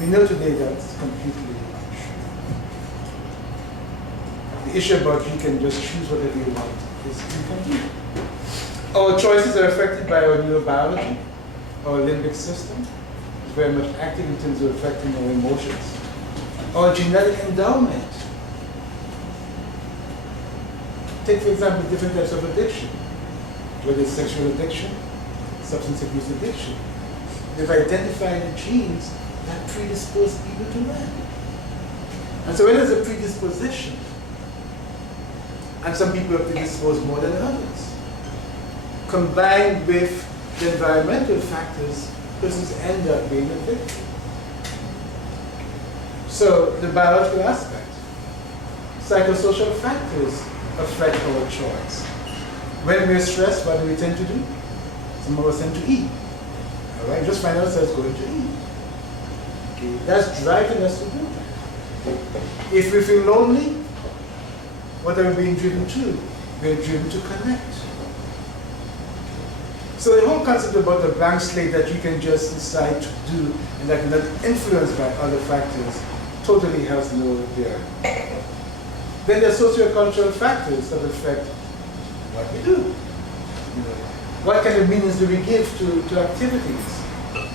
We know today that's completely untrue. The issue about you can just choose whatever you want is incomplete. Our choices are affected by our neurobiology. Our limbic system is very much active in terms of affecting our emotions. Our genetic endowment. Take, for example, different types of addiction, whether it's sexual addiction, substance abuse addiction. They've identified the genes that predispose people to that. And so when there's a predisposition, and some people are predisposed more than others, combined with the environmental factors, persons end up being a victim. So the biological aspect, psychosocial factors affect our choice. When we're stressed, what do we tend to do? Some of us tend to eat. All right, just find ourselves going to eat. Okay, that's driving us to do that. If we feel lonely, what are we being driven to? We're driven to connect. So the whole concept about the blank slate that you can just decide to do and that not influenced by other factors totally has no bearing. Then there are sociocultural factors that affect what we do. You know, what kind of meanings do we give to activities?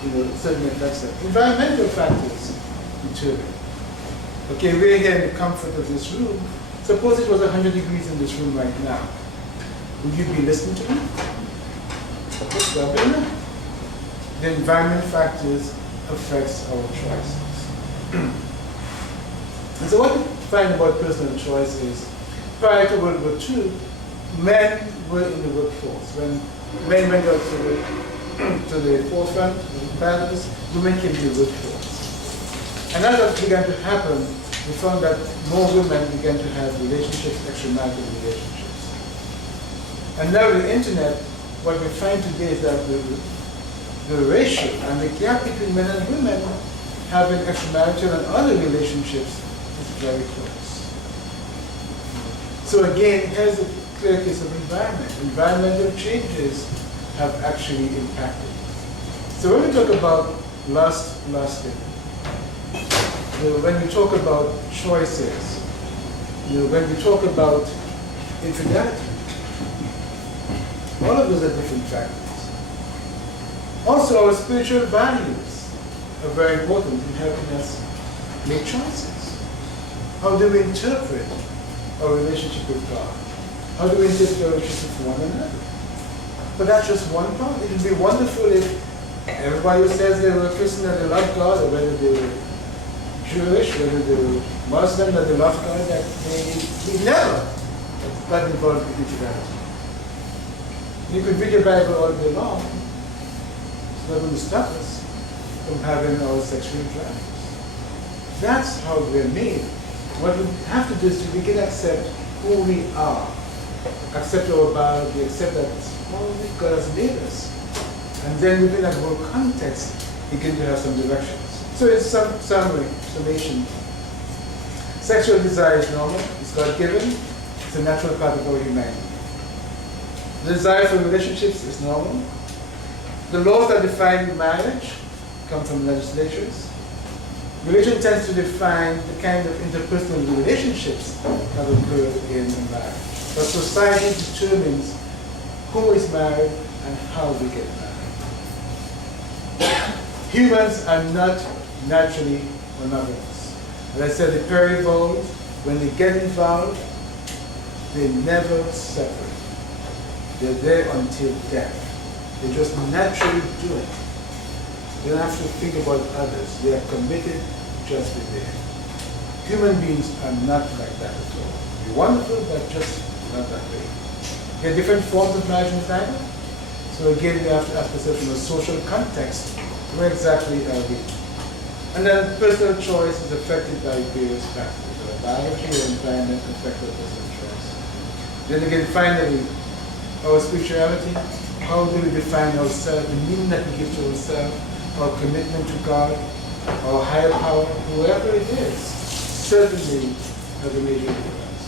You know, certainly affects that. Environmental factors determine. Okay, we're here in the comfort of this room. Suppose it was 100 degrees in this room right now. Would you be listening to me? Probably not. The environment factors affects our choices. And so what we find about personal choice is, prior to World War II, men were in the workforce. When men went out to the forefront of the battles, women came to the workforce. And as that began to happen, we found that more women began to have relationships, extramarital relationships. And now with the internet, what we find today is that the ratio and the gap between men and women having extramarital and other relationships is very close. So again, here's a clear case of environment. Environmental changes have actually impacted. So when we talk about lusting, when we talk about choices, when we talk about infidelity, all of those are different factors. Also, our spiritual values are very important in helping us make choices. How do we interpret our relationship with God? How do we interpret our relationship with one another? But that's just one part. It would be wonderful if everybody who says they were a Christian that they love God, or whether they were Jewish, whether they were Muslim, that they love God, that they never got involved with infidelity. You could read your Bible all day long. It's not going to stop us from having our sexual drives. That's how we're made. What we have to do is to begin to accept who we are. Accept our biology, accept that God has made us. And then within that whole context, begin to have some directions. So in summation, sexual desire is normal, it's God-given, it's a natural part of our humanity. The desire for relationships is normal. The laws that define marriage come from legislatures. Religion tends to define the kind of interpersonal relationships that occur in a marriage. But society determines who is married and how we get married. Humans are not naturally monogamous. As I said, the peri-vows, when they get involved, they never separate. They're there until death. They just naturally do it. They don't have to think about others. They are committed just to there. Human beings are not like that at all. They're wonderful, but just not that way. There are different forms of marriage in China. So again, we have to ask ourselves in a social context, where exactly are we? And then personal choice is affected by various factors. So biology and environment affect our personal choice. Then again, finally, our spirituality, how do we define ourselves, the meaning that we give to ourselves, our commitment to God, our higher power, whoever it is, certainly has a major influence.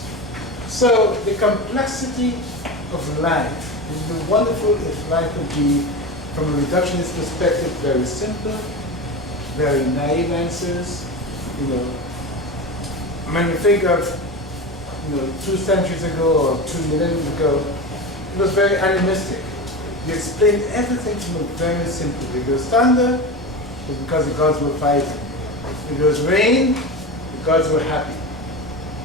So the complexity of life, it would be wonderful if life could be, from a reductionist perspective, very simple, very naive answers. When you think of 2 centuries ago or 2 millennia ago, it was very animistic. You explained everything from a very simple. If it was thunder, it was because the gods were fighting. If it was rain, the gods were happy.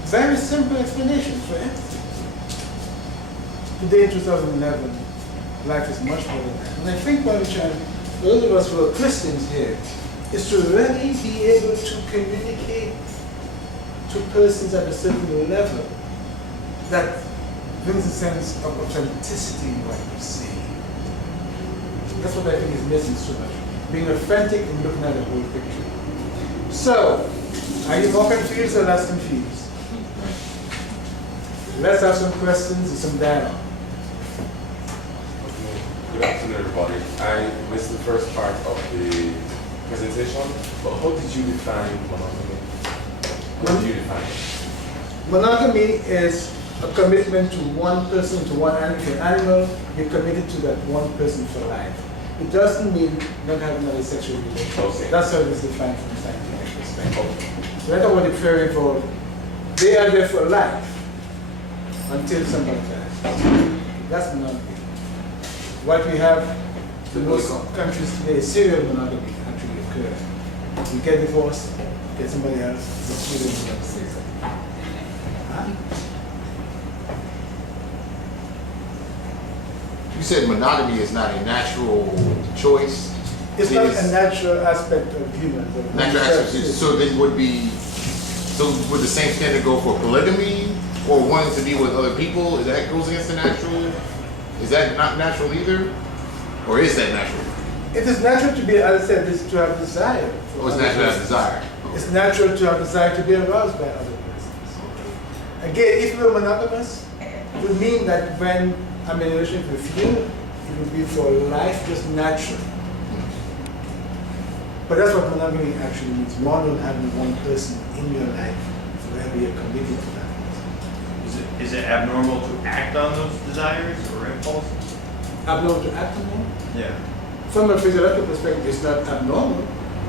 Very simple explanations for everything. Today in 2011, life is much more than that. And I think what we're trying, those of us who are Christians here, is to really be able to communicate to persons at a certain level that brings a sense of authenticity in what you say. That's what I think is missing so much. Being authentic and looking at the whole picture. So, are you more confused or less confused? Let's have some questions and some dialogue. Good afternoon, everybody. I missed the first part of the presentation, but how did you define monogamy? How did you define it? Monogamy is a commitment to one person, to one animal. If you're an animal, you're committed to that one person for life. It doesn't mean not having another sexual relationship. Okay. That's how it is defined from a scientific perspective. Okay. So that's what it's very for. They are there for life until somebody dies. That's monogamy. What we have in most countries today is serial monogamy actually occurs. You get divorced, get somebody else, it's serial monogamy. Huh? You said monogamy is not a natural choice. It's not a natural aspect of humans. Natural aspect. So then would the same standard go for polygamy or wanting to be with other people? Is that goes against the natural? Is that not natural either? Or is that natural? It is natural to be, as I said, is to have desire. Or it's natural to have desire? It's natural to have desire to be aroused by other persons. Again, if you're monogamous, it would mean that when I'm in a relationship with you, it would be for life, just natural. But that's what monogamy actually means. More than having one person in your life forever, you're committed to that person. Is it abnormal to act on those desires or impulses? Abnormal to act on them? Yeah. From a physiological perspective, it's not abnormal.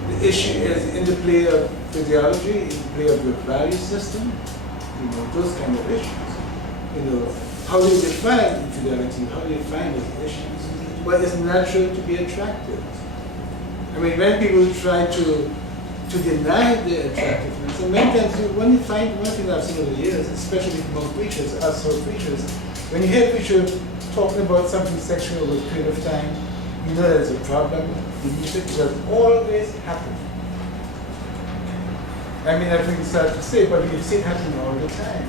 The issue is in the play of physiology, in the play of your value system, those kind of issues. How do you define infidelity? How do you define those issues? Well, it's natural to be attracted. I mean, when people try to deny their attractiveness, and many times when you find, one thing I've seen over the years, especially among preachers, us whole preachers, when you hear a preacher talking about something sexual over a period of time, you know there's a problem. It will always happen. I mean, I think it's sad to say, but you see it happening all the time.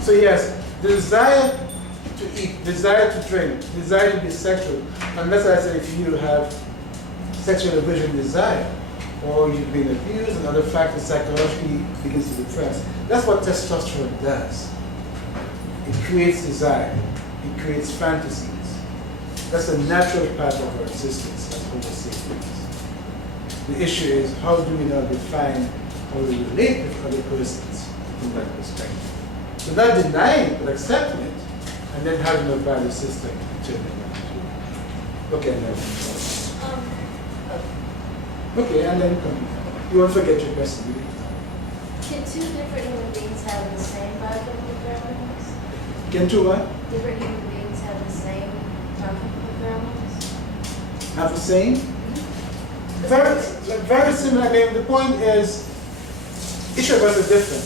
So yes, the desire to eat, desire to drink, desire to be sexual, unless I say if you have sexual aversion desire, or you've been abused and other factors psychologically begins to depress. That's what testosterone does. It creates desire. It creates fantasies. That's a natural part of our existence as Homo sapiens. The issue is how do we now define how we relate with other persons from that perspective. So not denying it, but accepting it, and then having a value system to determine that. Okay, now. Okay, and then come. You won't forget your question. Can two different human beings have the same biochemical pheromones? Can two what? Different human beings have the same biochemical pheromones? Have the same? Very similar. I mean, the point is, each of us is different.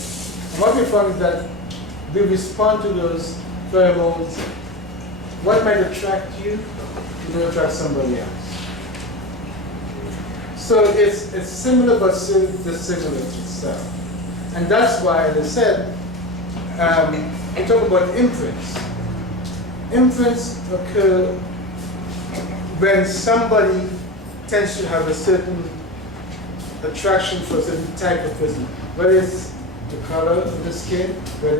And what we found is that we respond to those pheromones. What might attract you, you don't attract somebody else. So it's similar but still dissimilar to itself. And that's why, as I said, we talk about imprints. Imprints occur when somebody tends to have a certain attraction for a certain type of person, whether it's the color of the skin, whether